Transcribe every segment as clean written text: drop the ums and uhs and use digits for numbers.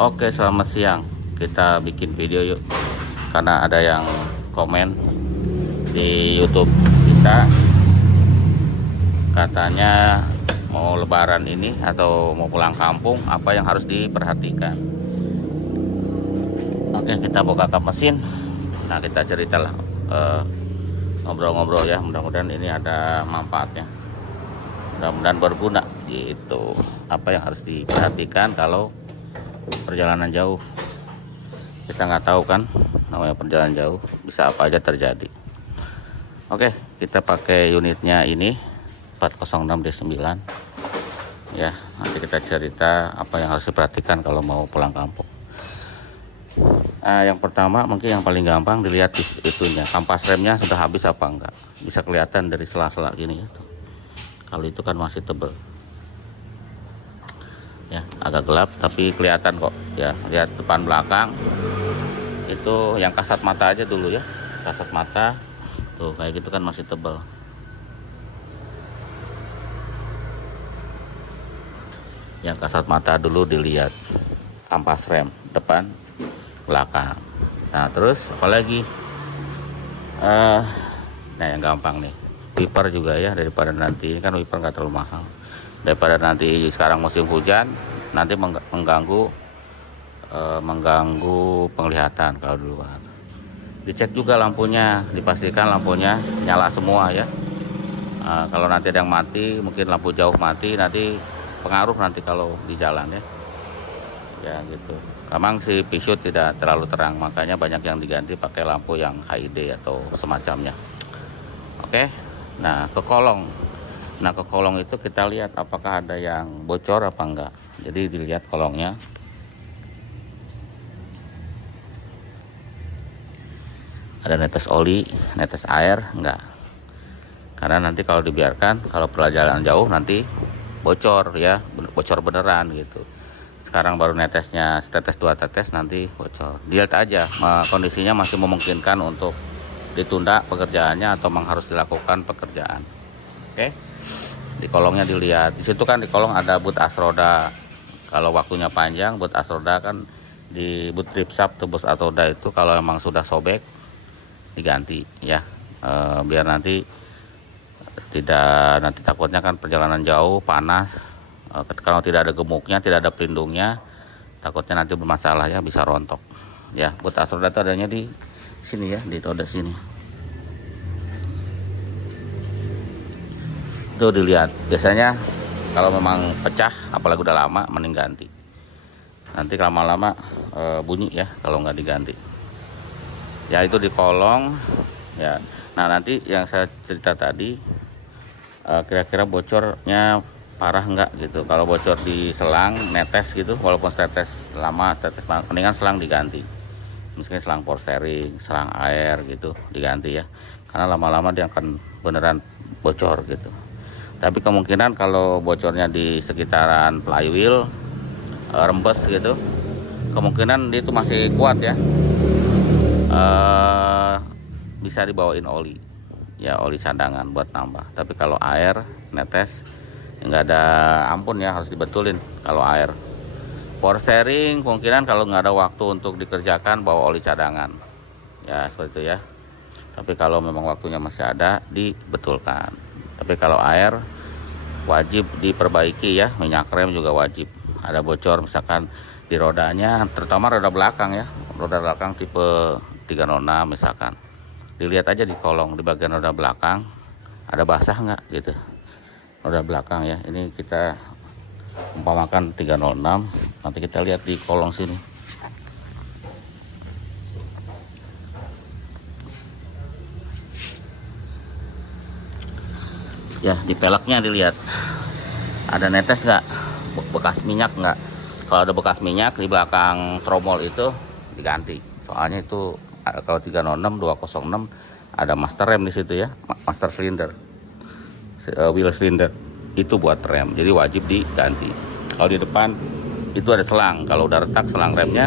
Oke, selamat siang. Kita bikin video yuk. Karena ada yang komen di YouTube kita, katanya mau lebaran ini atau mau pulang kampung, apa yang harus diperhatikan. Oke, kita buka kap mesin. Nah, kita ceritalah ngobrol-ngobrol ya. Mudah-mudahan ini ada manfaatnya. Mudah-mudahan berguna gitu. Apa yang harus diperhatikan kalau perjalanan jauh? Kita nggak tahu kan, namanya perjalanan jauh bisa apa aja terjadi. Oke, kita pakai unitnya ini 406D9 ya. Nanti kita cerita apa yang harus diperhatikan kalau mau pulang kampung. Yang pertama mungkin yang paling gampang dilihat itunya, kampas remnya sudah habis apa enggak. Bisa kelihatan dari sela-sela gini itu. Kalau itu kan masih tebel ya, agak gelap tapi kelihatan kok ya. Lihat depan belakang itu, yang kasat mata aja dulu ya, kasat mata tuh kayak gitu kan masih tebal. Yang kasat mata dulu dilihat, kampas rem depan belakang. Nah terus apalagi nah yang gampang nih, wiper juga ya, daripada nanti, ini kan wiper nggak terlalu mahal, daripada nanti sekarang musim hujan nanti mengganggu penglihatan. Kalau di luar dicek juga lampunya, dipastikan lampunya nyala semua ya. Kalau nanti ada yang mati, mungkin lampu jauh mati, nanti pengaruh nanti kalau di jalan ya. Ya gitu. Memang si Peugeot tidak terlalu terang, makanya banyak yang diganti pakai lampu yang HID atau semacamnya. Oke. Nah ke kolong, ke kolong itu kita lihat apakah ada yang bocor apa enggak. Jadi dilihat kolongnya. Ada netes oli, netes air enggak? Karena nanti kalau dibiarkan, kalau perjalanan jauh nanti bocor ya, bocor beneran gitu. Sekarang baru netesnya setetes dua tetes, nanti bocor. Dilihat aja kondisinya masih memungkinkan untuk ditunda pekerjaannya atau memang harus dilakukan pekerjaan. Oke. Di kolongnya dilihat. Di situ kan di kolong ada boot as roda. Kalau waktunya panjang, boot as roda kan di boot trip shop tuh, boot as roda itu kalau memang sudah sobek diganti ya. Biar nanti tidak, nanti takutnya kan perjalanan jauh panas, kalau tidak ada gemuknya, tidak ada pelindungnya, takutnya nanti bermasalah ya, bisa rontok ya. Boot as roda itu adanya di sini ya, di roda sini itu dilihat. Biasanya kalau memang pecah, apalagi udah lama, mending ganti. Nanti lama-lama bunyi ya kalau nggak diganti ya. Itu di kolong ya. Nah nanti yang saya cerita tadi, kira-kira bocornya parah enggak gitu. Kalau bocor di selang netes gitu, walaupun tetes lama, tetes mendingan selang diganti. Misalnya selang power steering, selang air gitu diganti ya, karena lama-lama dia akan beneran bocor gitu. Tapi kemungkinan kalau bocornya di sekitaran flywheel, rembes gitu, kemungkinan dia itu masih kuat ya. Bisa dibawain oli ya, oli cadangan buat nambah. Tapi kalau air netes nggak ada ampun ya, harus dibetulin. Kalau air power steering, kemungkinan kalau nggak ada waktu untuk dikerjakan, bawa oli cadangan ya, seperti itu ya. Tapi kalau memang waktunya masih ada, dibetulkan. Tapi kalau air wajib diperbaiki ya. Minyak rem juga wajib. Ada bocor misalkan di rodanya, terutama roda belakang ya, roda belakang tipe 306 misalkan, dilihat aja di kolong, di bagian roda belakang ada basah nggak gitu, roda belakang ya. Ini kita umpamakan 306, nanti kita lihat di kolong sini ya, di peleknya dilihat ada netes nggak, bekas minyak nggak. Kalau ada bekas minyak di belakang tromol itu diganti, soalnya itu kalau 306 206 ada master rem di situ ya, master cylinder, wheel cylinder itu buat rem, jadi wajib diganti. Kalau di depan itu ada selang, kalau udah retak selang remnya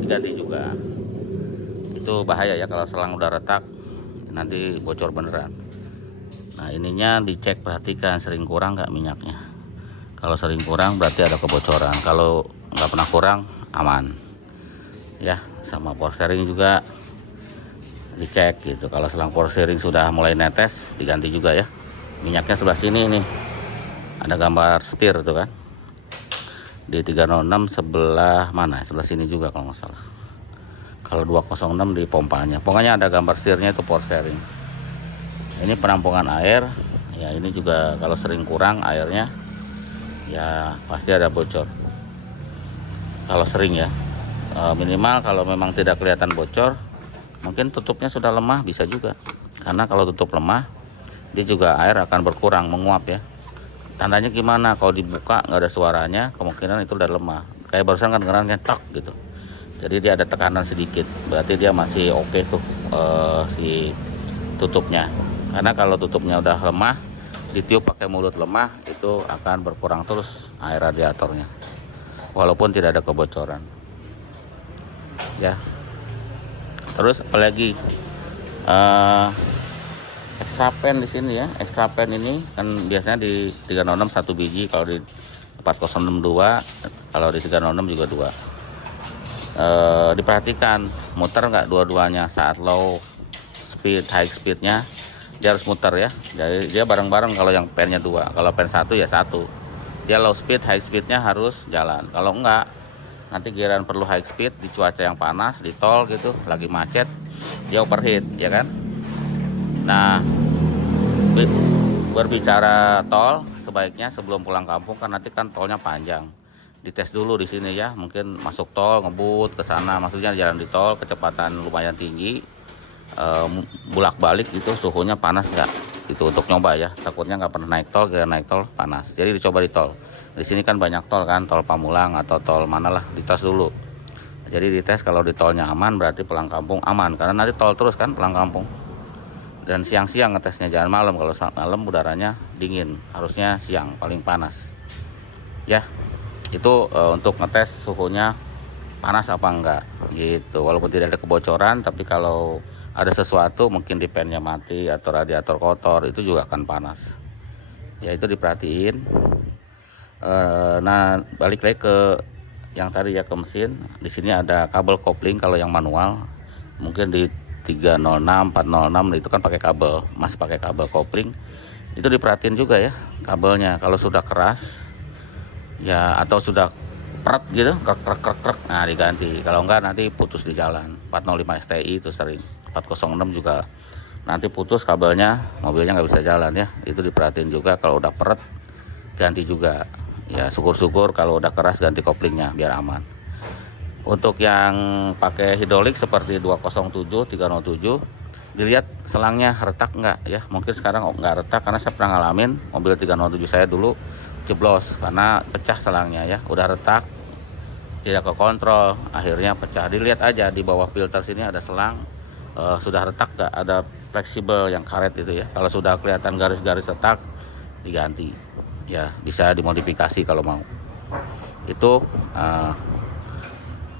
diganti juga. Itu bahaya ya kalau selang udah retak, nanti bocor beneran. Nah ininya dicek, perhatikan sering kurang nggak minyaknya. Kalau sering kurang berarti ada kebocoran. Kalau nggak pernah kurang aman. Ya, sama power steering juga dicek gitu. Kalau selang power steering sudah mulai netes, diganti juga ya. Minyaknya sebelah sini nih. Ada gambar setir tuh kan. Di 306 sebelah mana? Sebelah sini juga kalau nggak salah. Kalau 206 di pompanya. Pokoknya ada gambar setirnya itu power steering. Ini penampungan air. Ya, ini juga kalau sering kurang airnya ya pasti ada bocor. Kalau sering ya, minimal kalau memang tidak kelihatan bocor, mungkin tutupnya sudah lemah bisa juga. Karena kalau tutup lemah, dia juga air akan berkurang, menguap ya. Tandanya gimana? Kalau dibuka nggak ada suaranya, kemungkinan itu udah lemah. Kayak barusan kan dengeran nyetok gitu. Jadi dia ada tekanan sedikit, berarti dia masih oke tuh si tutupnya. Karena kalau tutupnya udah lemah, ditiup pakai mulut lemah, itu akan berkurang terus air radiatornya walaupun tidak ada kebocoran ya. Terus apalagi extra pan di sini ya. Extra pan ini kan biasanya di 306 satu biji, kalau di 4006 2, kalau di 306 juga 2. Diperhatikan muter nggak dua-duanya saat low speed, high speednya dia harus muter ya. Jadi dia bareng-bareng. Kalau yang pennya 2, kalau pen 1 ya 1. Dia low speed, high speednya harus jalan. Kalau enggak, nanti giliran perlu high speed di cuaca yang panas, di tol gitu, lagi macet, dia overheat ya kan. Nah, berbicara tol, sebaiknya sebelum pulang kampung kan nanti kan tolnya panjang, dites dulu di sini ya. Mungkin masuk tol ngebut ke sana, maksudnya jalan di tol kecepatan lumayan tinggi, bulak balik itu suhunya panas nggak, itu untuk nyoba ya. Takutnya nggak pernah naik tol, kira naik tol panas, jadi dicoba di tol. Di sini kan banyak tol kan, tol Pamulang atau tol manalah, dites dulu. Jadi dites, kalau di tolnya aman berarti pulang kampung aman, karena nanti tol terus kan pulang kampung. Dan siang-siang ngetesnya, jangan malam. Kalau malam udaranya dingin, harusnya siang paling panas ya. Itu untuk ngetes suhunya panas apa enggak gitu. Walaupun tidak ada kebocoran, tapi kalau ada sesuatu mungkin di pennya mati atau radiator kotor, itu juga akan panas ya. Itu diperhatiin. Nah, balik lagi ke yang tadi ya, ke mesin. Di sini ada kabel kopling. Kalau yang manual mungkin di 306 406 itu kan pakai kabel, masih pakai kabel kopling. Itu diperhatiin juga ya kabelnya. Kalau sudah keras ya, atau sudah peret gitu, krek, nah diganti. Kalau enggak nanti putus di jalan. 405 STI itu sering, 406 juga nanti putus kabelnya, mobilnya nggak bisa jalan ya. Itu diperhatiin juga. Kalau udah peret ganti juga ya. Syukur-syukur kalau udah keras ganti koplingnya biar aman. Untuk yang pakai hidrolik seperti 207 307, dilihat selangnya retak enggak ya. Mungkin sekarang enggak retak, karena saya pernah ngalamin mobil 307 saya dulu jeblos karena pecah selangnya ya. Udah retak, tidak ke kontrol, akhirnya pecah. Dilihat aja di bawah filter sini ada selang, sudah retak enggak, ada fleksibel yang karet itu ya. Kalau sudah kelihatan garis-garis retak, diganti ya. Bisa dimodifikasi kalau mau. Itu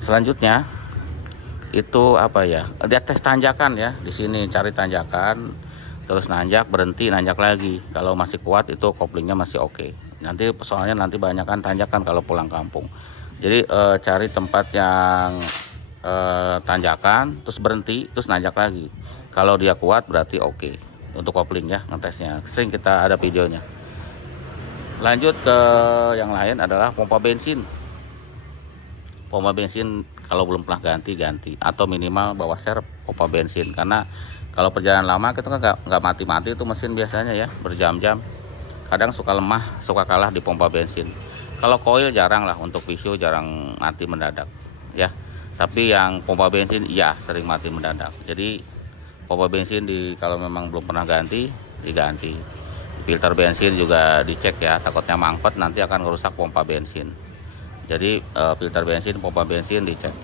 selanjutnya itu apa ya, dia tes tanjakan ya. Di sini cari tanjakan, terus nanjak, berhenti, nanjak lagi. Kalau masih kuat itu koplingnya masih oke. Nanti soalnya nanti banyak kan tanjakan kalau pulang kampung. Jadi cari tempat yang tanjakan, terus berhenti, terus nanjak lagi. Kalau dia kuat berarti oke untuk kopling ya, ngetesnya. Sering kita ada videonya. Lanjut ke yang lain adalah pompa bensin. Pompa bensin kalau belum pernah ganti, atau minimal bawa serep pompa bensin. Karena kalau perjalanan lama kita kan nggak mati-mati itu mesin biasanya ya, berjam-jam. Kadang suka lemah, suka kalah di pompa bensin. Kalau koil jarang lah, untuk pisau jarang mati mendadak ya. Tapi yang pompa bensin ya sering mati mendadak. Jadi pompa bensin kalau memang belum pernah ganti, diganti. Filter bensin juga dicek ya, takutnya mangpet nanti akan merusak pompa bensin. Jadi filter bensin, pompa bensin dicek.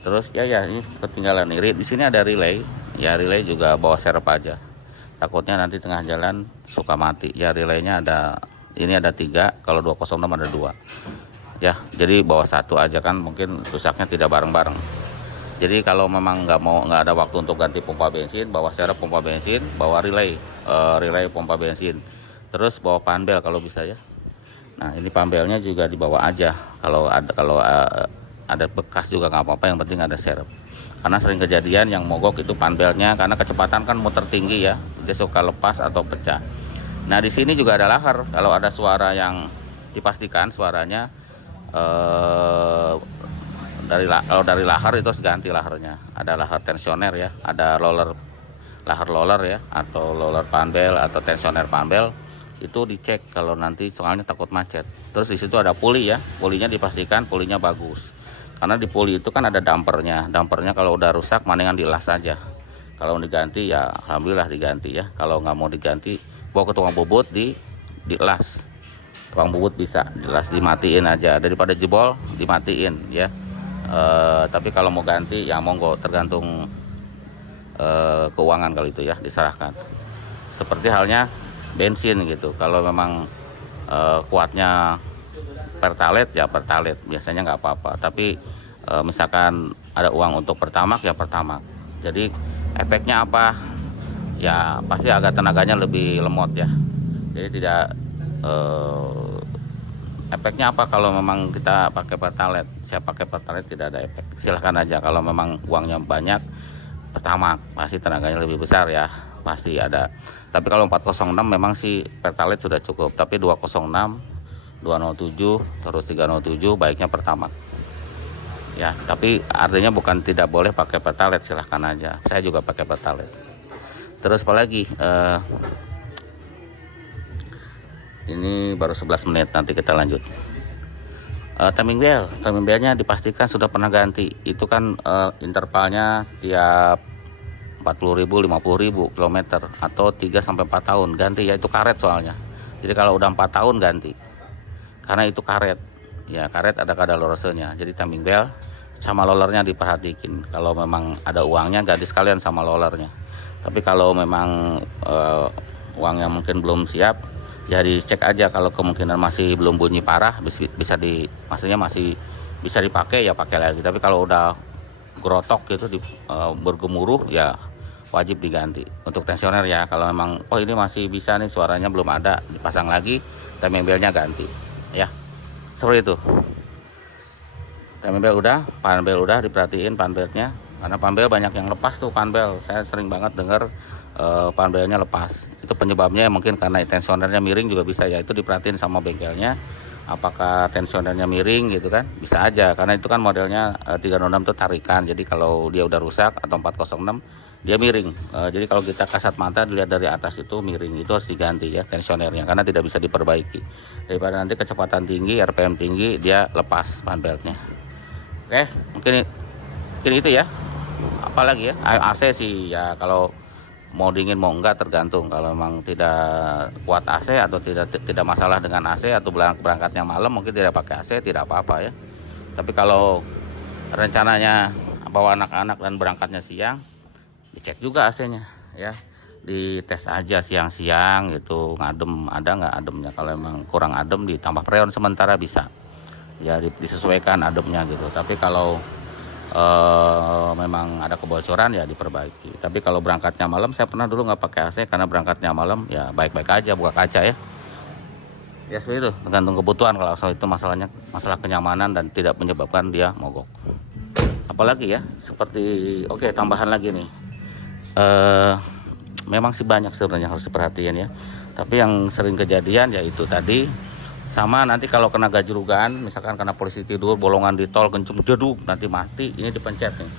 Terus ya ini ketinggalan nih. Di sini ada relay. Ya relay juga bawa serep aja. Takutnya nanti tengah jalan suka mati. Ya relaynya ada, ini ada 3, kalau 206 ada 2. Ya, jadi bawa 1 aja kan, mungkin rusaknya tidak bareng-bareng. Jadi kalau memang nggak ada waktu untuk ganti pompa bensin, bawa serep pompa bensin, bawa relay pompa bensin. Terus bawa panbel kalau bisa ya. Nah ini panbelnya juga dibawa aja, kalau ada bekas juga nggak apa-apa, yang penting ada serep. Karena sering kejadian yang mogok itu panbelnya, karena kecepatan kan muter tinggi ya, dia suka lepas atau pecah. Nah di sini juga ada lahar, kalau ada suara yang dipastikan suaranya kalau dari lahar itu harus ganti laharnya. Ada lahar tensioner ya, ada lahar roller ya, atau roller panbel atau tensioner panbel, itu dicek kalau nanti, soalnya takut macet. Terus di situ ada puli ya, pulinya dipastikan pulinya bagus, karena di puli itu kan ada dampernya. Kalau udah rusak mendingan dilas aja. Kalau diganti ya alhamdulillah diganti ya. Kalau nggak mau diganti, bawa ke tukang bubut dilas. Tukang bubut bisa dilas, dimatiin aja daripada jebol, dimatiin ya. Tapi kalau mau ganti ya monggo, tergantung keuangan kalau itu ya, diserahkan. Seperti halnya bensin gitu, kalau memang kuatnya pertalite ya pertalite, biasanya nggak apa-apa. Tapi misalkan ada uang untuk pertamak ya pertamak. Jadi efeknya apa ya, pasti agak tenaganya lebih lemot ya. Jadi tidak efeknya apa kalau memang kita pakai pertalite. Saya pakai pertalite tidak ada efek, silahkan aja. Kalau memang uangnya banyak, pertama pasti tenaganya lebih besar ya, pasti ada. Tapi kalau 406 memang sih pertalite sudah cukup. Tapi 206, 207 terus 307 baiknya pertama ya. Tapi artinya bukan tidak boleh pakai pertalite, silahkan aja. Saya juga pakai pertalite. Terus apalagi ini baru 11 menit, nanti kita lanjut. Timing belnya dipastikan sudah pernah ganti. Itu kan intervalnya tiap 40.000 50.000 kilometer atau 3 sampai 4 tahun ganti ya. Itu karet soalnya. Jadi kalau udah 4 tahun ganti, karena itu karet ya. Karet ada kadaluarsanya. Jadi timing belt sama rollernya diperhatikan. Kalau memang ada uangnya ganti sekalian sama rollernya. Tapi kalau memang uangnya mungkin belum siap ya, dicek aja. Kalau kemungkinan masih belum bunyi parah, maksudnya masih bisa dipakai ya pakai lagi. Tapi kalau udah gerotok gitu bergemuruh ya wajib diganti. Untuk tensioner ya, kalau memang oh ini masih bisa nih, suaranya belum ada, dipasang lagi, timing belnya ganti ya. Seperti itu. Timing belt udah, panbel udah, diperhatiin panbelnya, karena panbel banyak yang lepas tuh panbel. Saya sering banget dengar panbelnya lepas. Itu penyebabnya mungkin karena tensionernya miring juga bisa ya. Itu diperhatiin sama bengkelnya, apakah tensionernya miring gitu kan, bisa aja. Karena itu kan modelnya 306 itu tarikan. Jadi kalau dia udah rusak atau 406 dia miring. Jadi kalau kita kasat mata dilihat dari atas itu miring, itu harus diganti ya tensionernya, karena tidak bisa diperbaiki. Daripada nanti kecepatan tinggi, RPM tinggi, dia lepas panbelnya. Oke, mungkin itu ya. Apalagi ya, AC sih ya, kalau mau dingin mau enggak tergantung. Kalau memang tidak kuat AC atau tidak masalah dengan AC atau berangkatnya malam, mungkin tidak pakai AC, tidak apa-apa ya. Tapi kalau rencananya bawa anak-anak dan berangkatnya siang, dicek juga AC-nya ya. Dites aja siang-siang gitu, ngadem ada nggak ademnya. Kalau memang kurang adem, ditambah freon sementara bisa ya, disesuaikan ademnya gitu. Tapi kalau memang ada kebocoran ya diperbaiki. Tapi kalau berangkatnya malam, saya pernah dulu nggak pakai AC karena berangkatnya malam ya, baik-baik aja, buka kaca ya. Ya seperti itu, tergantung kebutuhan. Kalau soal itu masalah kenyamanan dan tidak menyebabkan dia mogok. Apalagi ya, seperti tambahan lagi nih. Memang sih banyak sebenarnya harus diperhatikan ya. Tapi yang sering kejadian ya itu tadi. Sama nanti kalau kena gajrugan, misalkan karena polisi tidur, bolongan di tol kenceng jeduk, nanti mati. Ini dipencet nih,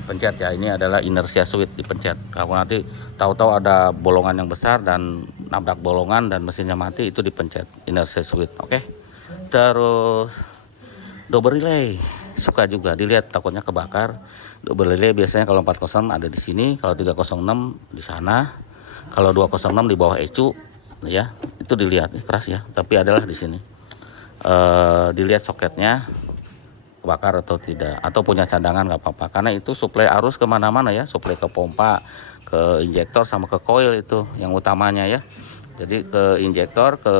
dipencet ya. Ini adalah inersia switch, dipencet. Kalau nanti tahu-tahu ada bolongan yang besar dan nabrak bolongan dan mesinnya mati, itu dipencet inersia switch. Oke. Terus double relay suka juga dilihat, takutnya kebakar. Double relay biasanya kalau 406 ada di sini, kalau 306 di sana, kalau 206 di bawah ecu ya. Itu dilihat, keras ya, tapi adalah di sini. Dilihat soketnya kebakar atau tidak, atau punya cadangan nggak apa-apa, karena itu suplai arus kemana-mana ya, suplai ke pompa, ke injektor sama ke coil, itu yang utamanya ya. Jadi ke injektor, ke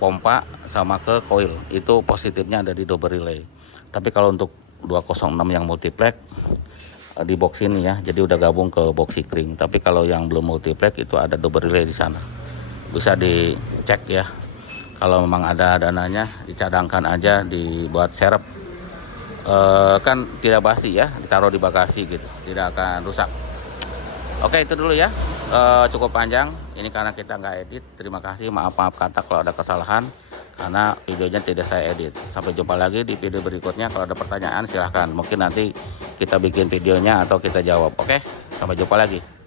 pompa sama ke coil, itu positifnya ada di double relay. Tapi kalau untuk 206 yang multiplex di box ini ya, jadi udah gabung ke box Sikring. Tapi kalau yang belum multiplex itu ada double relay di sana, bisa dicek ya. Kalau memang ada dananya dicadangkan aja, dibuat serep. Kan tidak basi ya, ditaruh di bagasi gitu, tidak akan rusak. Oke, itu dulu ya. Cukup panjang ini karena kita nggak edit. Terima kasih, maaf kata kalau ada kesalahan karena videonya tidak saya edit. Sampai jumpa lagi di video berikutnya. Kalau ada pertanyaan silahkan, mungkin nanti kita bikin videonya atau kita jawab. Oke, sampai jumpa lagi.